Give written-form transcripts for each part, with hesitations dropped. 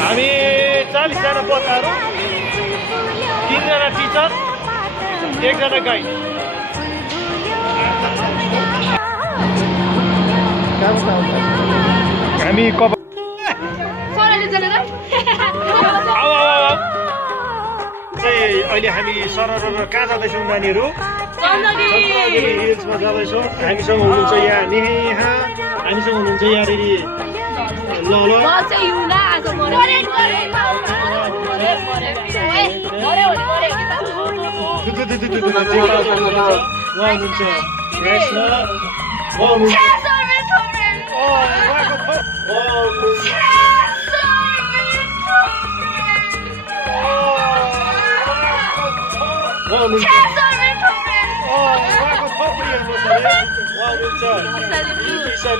हामी 40 जना बच्चाहरू, 3 जना टिचर, 1 जना गाइड। हामी कब अहिले हामी सरर कहाँ जाँदैछौँ नानीहरू? चन्द्रगिरी हिल्समा जाँदैछौँ। हामीसँग हुनुहुन्छ यहाँ नेहा, हामीसँग हुनुहुन्छ यहाँनिर ल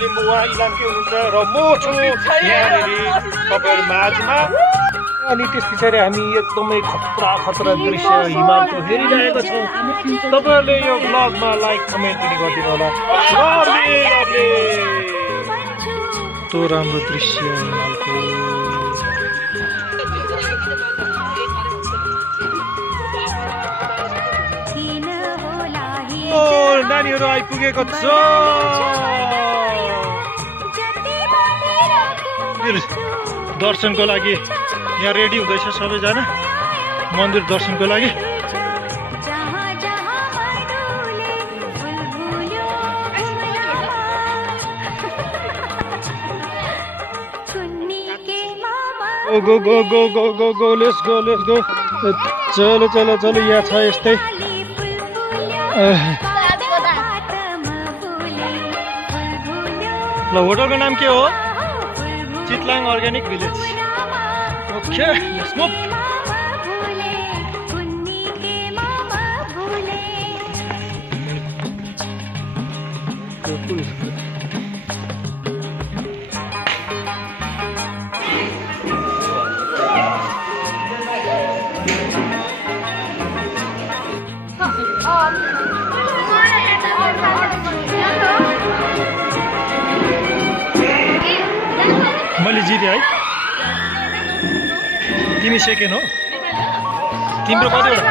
लिम्बू उहाँ इलामकै हुनुहुन्छ र म छु यहाँनिर तपाईँहरू माझमा। अनि त्यस पछाडि हामी एकदमै खतरा दृश्य हिमालको हेरिरहेका छौँ। तपाईँहरूले यो ब्लगमा लाइक कमेन्ट पनि गरिदिनु होला। कस्तो राम्रो दृश्य हिमालको। नानीहरू आइपुगेको छ दर्शनको लागि। यहाँ रेडी हुँदैछ सबैजना मन्दिर दर्शनको लागि। Go go go go go go let's go चलो चलो चलो यहाँ छ यस्तै। ल होटलको नाम के हो? Chitlang organic village. Okay let's move. मैले जितेँ है। तिमी सेकेन्ड हो। तिम्रो कतिवटा?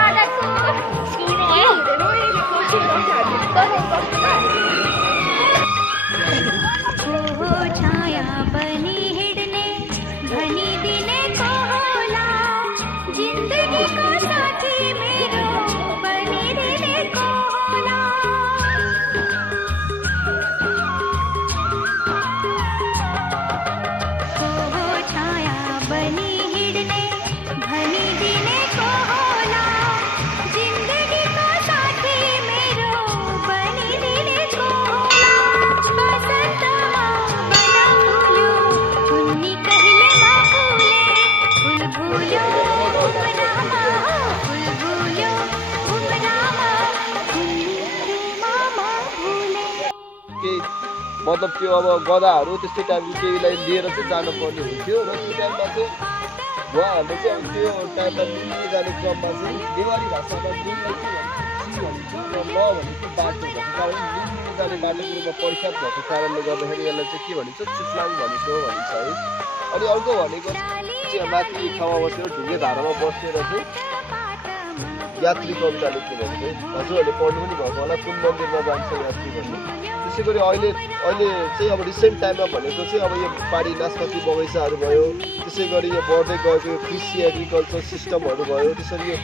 मतलब त्यो अब गदाहरू त्यस्तै टाइपको केहीलाई लिएर चाहिँ जानुपर्ने हुन्थ्यो र त्यो टाइममा चाहिँ उहाँहरूले चाहिँ अब त्यो टाइममा लिएर जाने क्रममा चाहिँ नेवारी भाषामा लिनलाई के भन्छ र ल भनेको बाटो भएको कारण लिएर जाने बाटोको रूपमा परिख्यात भएको कारणले गर्दाखेरि यसलाई चाहिँ के भनिन्छ चितलाङ भनेको भनिन्छ है। अनि अर्को भनेको चाहिँ माथि ठाउँमा बसेर ढुङ्गे धारामा बसेर चाहिँ यात्री कविता लेख्नु भएको चाहिँ हजुरहरूले पढ्नु पनि भएको होला कुन मन्दिरमा जान्छ यात्री भन्ने। त्यसै गरी अहिले चाहिँ अब रिसेन्ट टाइममा भनेको चाहिँ अब यो पारी नासपाती बगैँचाहरू भयो, त्यसै गरी यो बढ्दै गएको यो कृषि एग्रिकल्चर सिस्टमहरू भयो। त्यसरी यो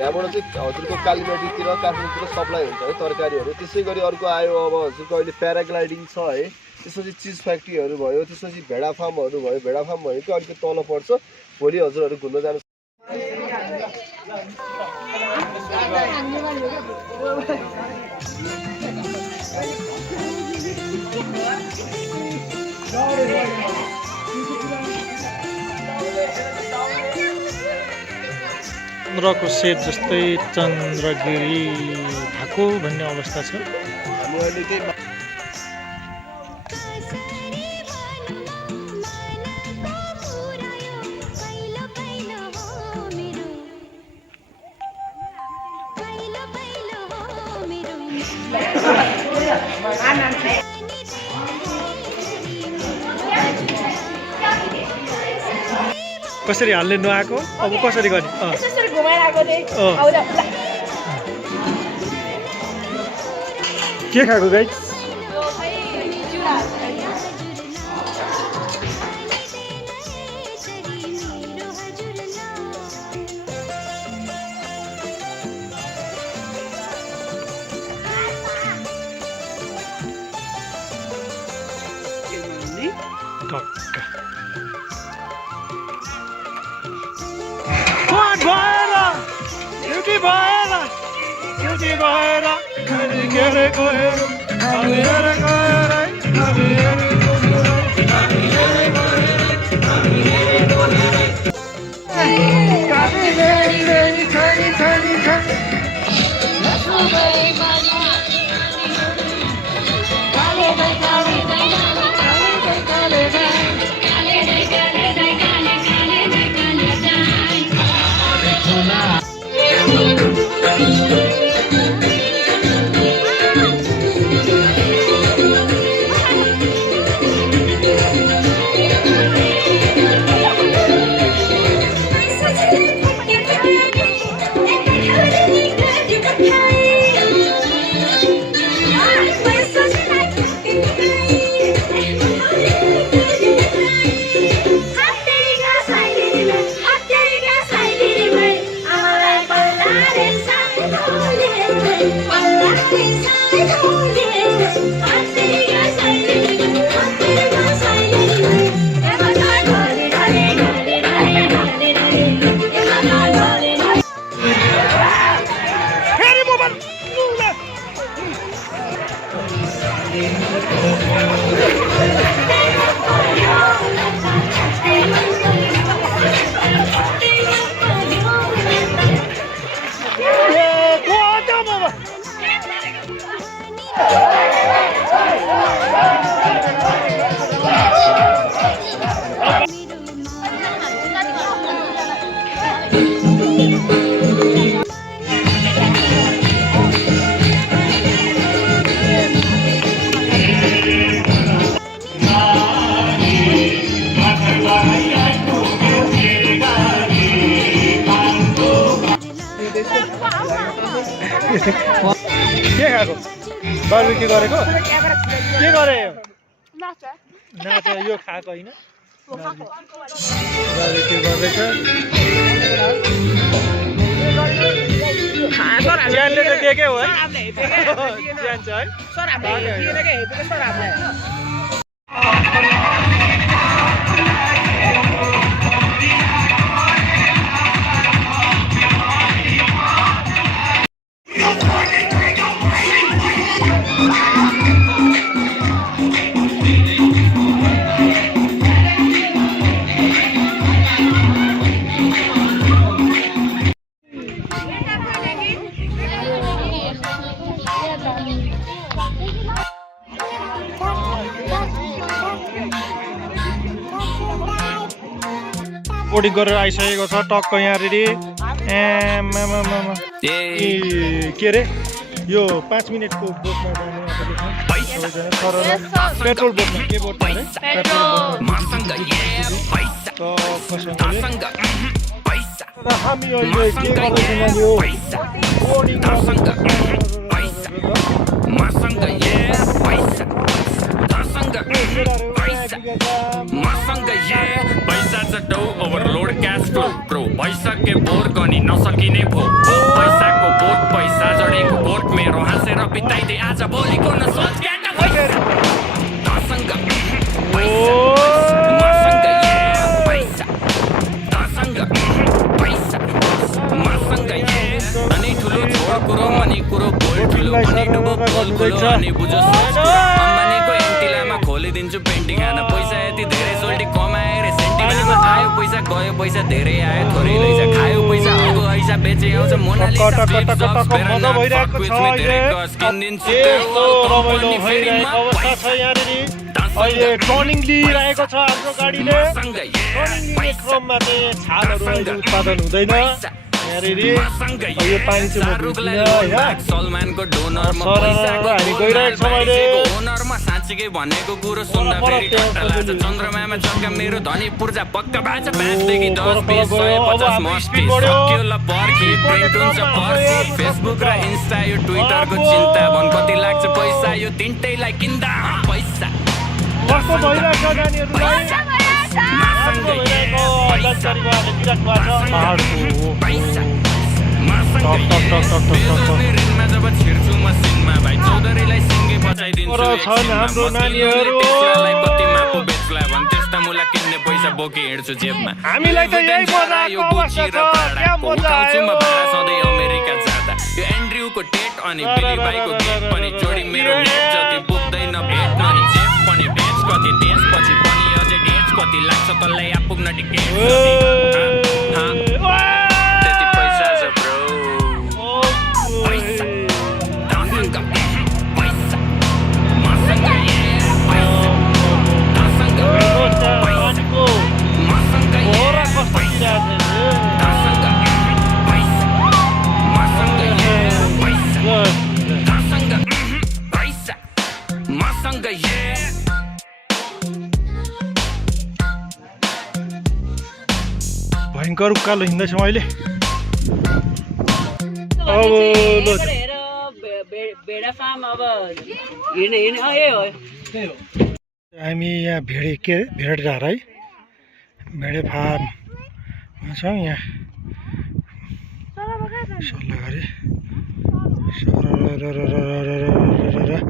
यहाँबाट चाहिँ हजुरको कालीमाटीतिर काठमाडौँतिर सप्लाई हुन्छ है तरकारीहरू। त्यसै गरी अर्को आयो अब हजुरको अहिले प्याराग्लाइडिङ छ है। त्यसपछि चिज फ्याक्ट्रीहरू भयो, त्यसपछि भेडा फार्महरू भयो। भेडा फार्म भनेको अलिकति तल पर्छ। भोलि हजुरहरू घुम्न जानु चन्द्रको सेप जस्तै चन्द्रगिरी भएको भन्ने अवस्था छ। कसरी हाल्ने नआएको अब कसरी गर्ने यसरी घुमाएर आएको थिएँ अँ। आउँदा के खाएको गाई यो खै चिउरा टक्क भएर एउटी भएर एउटी भएर गएर गएर के खाएको बार्बिक्यू गरेको के गरे यो नाच यो खाएको होइन बार्बिक्यू गर्दैछ ज्यानले त देख्यो है ज्यान छ है बोर्डिङ गरेर आइसकेको छ टक्क यहाँनिर के अरे यो 5 मिनटको बोटमा जानु पेट्रोल बोटमा के बोटमा अरे हामी अहिले के गर्दैछौँ यो boarding overload cash flow pro पैसा के बोर गनी नसकिने भो पैसाको बोट पैसा जडेको बोट मेरो हाँसेर बिताइदे आज भोलिको न सोच केटा तसँग मसँग पैसा तसँग पैसा मसँग अनि ठुलो छोड कुरो मनी कुरो बोल ठुलो अनि डुबो बोल कुरो अनि बुझो सोच अम्बानीको एन्टिलामा खोलिदिन्छु पेन्टिङ खान पैसा यति धेरै सोल्टी कमाएर सेन्टिमामा आयो पैसा गयो पैसा धेरै आयो थोरै लैजा खायो पैसा अगो ऐसा बेचे आउँछ मोनालिसा मजा भइरहेको छ अवस्था छ यहाँनिर अहिले टर्निङ लिइरहेको छ हाम्रो गाडीले टर्निङ लिने क्रममा चाहिँ छालहरू अहिले उत्पादन हुँदैन यहाँनिर मसँगै यो पानी चाहिँ म शाहरुखलाई बुझ्दिनँ लोन होइन ब्याग सलमानको डोनरमा सरर पैसाको हामी गइरहेको छौँ अहिले। ओनरमा साँच्चीकै भनेको कुरो सुन्दा पर फेरि त्यहाँ टट्टा लाग्छ कसैले- चन्द्रमामा जग्गा मेरो धनी पूर्जा पक्का बाँच 5 देखि 10 पर 20 गयो। 100 अब 50 हाम्रो मस्ती स्पिड बढ्यो। सक्यो ल पर्खी प्रिन्ट हुन्छ पर्खी फेसबुक र इन्स्टा यो ट्विटरको चिन्ता भन कति लाग्छ पैसा यो तिनटैलाई किन्दा पैसा कस्तो भइरहेको छ नानीहरूलाई मसँगै भइरहेको जानकारीमा दिइराख्नु भएको छ पाहाडको पैसा टक टक टक टक टक टक टक। ऋणमा जब छिर्छु मसिनमा भाइ चौधरीलाई सिङ्गे बचाइदिन्छु पर छन् हाम्रो नानीहरू। कतिमा पो बेच्ला भन् त्यस्ता मुला किन्ने पैसा बोकी हिँड्छु जेबमा हामीलाई त यही मजा यो आएको गुच्ची अवस्था र छ। प्राडाको क्या मजा उठाउँछु म आयो। भाडा सधैँ अमेरिका जाँदा यो एन्ड्रयुको टेट अनि बिली भाइको गेट पनि जोडी मेरो नेट जति पुग्दैन भेट अनि जेब पनि भेज कति त्यसपछि पनि अझै डेट कति लाग्छ तँलाई आपुग्न टिकेट त्यति पैसा छ ब्रो पैसा तसँग पैसा मसँग तसँग पैसा मसँग होरा कस्तो पैसा भयङ्कर उकालो हिँड्दैछौँ अहिले अब ल भेडा फार्म अब हिँड्ने यही हो हामी यहाँ भेडेटार है भेडे फार्म छौँ यहाँ सल्लाह